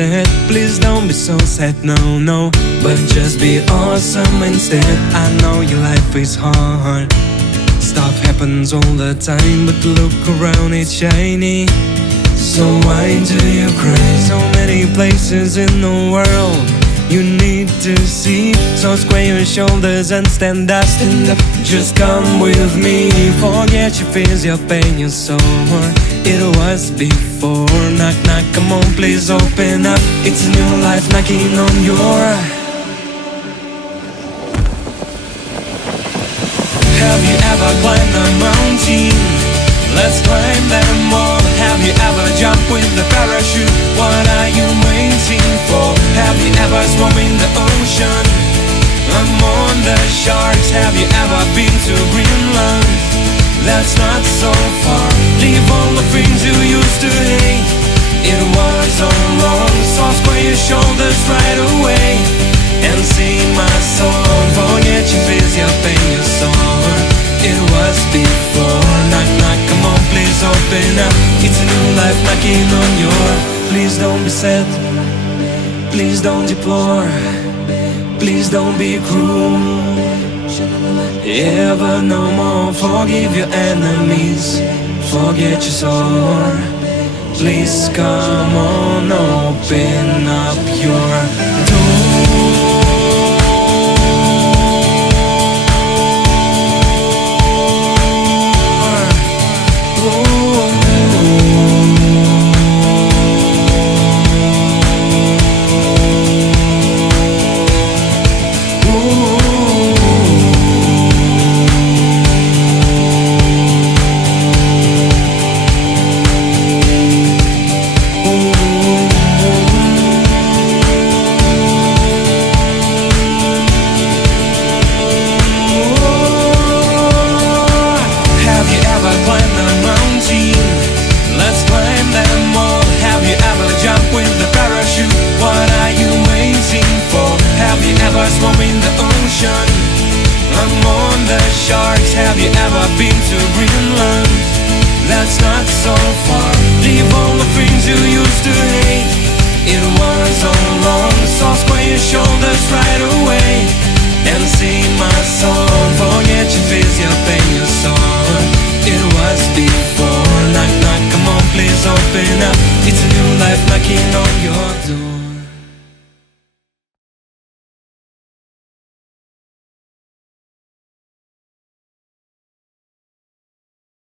said, please don't be so sad, no, no, but just be awesome instead. I know your life is hard, stuff happens all the time, but look around, it's shiny. So why do you cry? So many places in the world you need to see. So square your shoulders and stand up, stand up. Just come with me. Forget your fears, your pain, your sorrow. It was before. Knock, knock, come on, please open up. It's a new life knocking on your. Have you ever climbed a mountain? Let's climb them all. Have you ever jumped with the parachute? What are you waiting for? Have you ever swum in the ocean? Among the sharks. Have you ever been to Greenland? That's not so far. Leave all the things you used to hate. It was all wrong. So square your shoulders right away and sing my song. Forget your fears, your pain, your sorrow. It was before. Knock, knock, come on, please open up. It's a new life knocking on your. Please don't be sad, please don't deplore, please don't be cruel. Ever no more. Forgive your enemies, forget your soul. Please come on, open